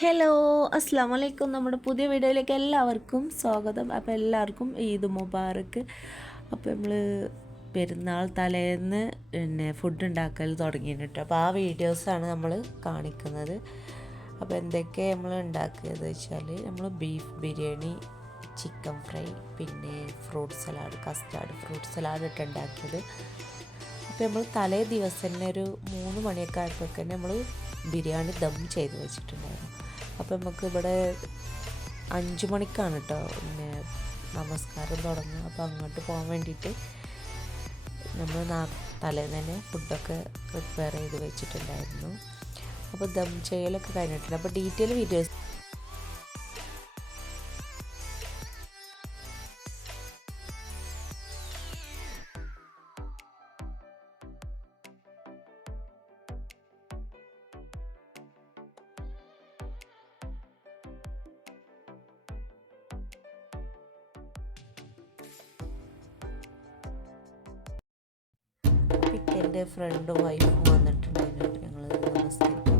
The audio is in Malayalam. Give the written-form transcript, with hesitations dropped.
ഹലോ, അസ്സാം വലൈക്കും. നമ്മുടെ പുതിയ വീഡിയോയിലേക്ക് എല്ലാവർക്കും സ്വാഗതം. അപ്പോൾ എല്ലാവർക്കും ഈദ് മുബാറക്ക്. അപ്പോൾ നമ്മൾ പെരുന്നാൾ തലേന്ന് ഫുഡ് ഉണ്ടാക്കൽ തുടങ്ങിയിട്ട് അപ്പോൾ ആ വീഡിയോസാണ് നമ്മൾ കാണിക്കുന്നത്. അപ്പോൾ എന്തൊക്കെ നമ്മൾ ഉണ്ടാക്കിയത് വെച്ചാൽ നമ്മൾ ബീഫ് ബിരിയാണി, ചിക്കൻ ഫ്രൈ, പിന്നെ fruit salad, custard fruit salad ഇട്ട് ഉണ്ടാക്കിയത്. അപ്പോൾ നമ്മൾ തലേ ദിവസം തന്നെ ഒരു 3 മണിയൊക്കെ ആയപ്പോൾ തന്നെ നമ്മൾ ബിരിയാണി ദം ചെയ്ത് വെച്ചിട്ടുണ്ടായിരുന്നു. അപ്പോൾ നമുക്ക് ഇവിടെ 5 മണിക്കാണ് കേട്ടോ നമസ്കാരം തുടങ്ങുക. അപ്പോൾ അങ്ങോട്ട് പോകാൻ വേണ്ടിയിട്ട് നമ്മൾ തലേന്ന് തന്നെ ഫുഡൊക്കെ പ്രിപ്പയർ ചെയ്ത് വെച്ചിട്ടുണ്ടായിരുന്നു. അപ്പോൾ ദം ചെയ്യലൊക്കെ കഴിഞ്ഞിട്ടുണ്ട്. അപ്പോൾ ഡീറ്റെയിൽ വീഡിയോസ് എൻ്റെ ഫ്രണ്ടും വൈഫും വന്നിട്ടുണ്ടായിരുന്നു. ഞങ്ങൾ നമസ്കരിക്കാൻ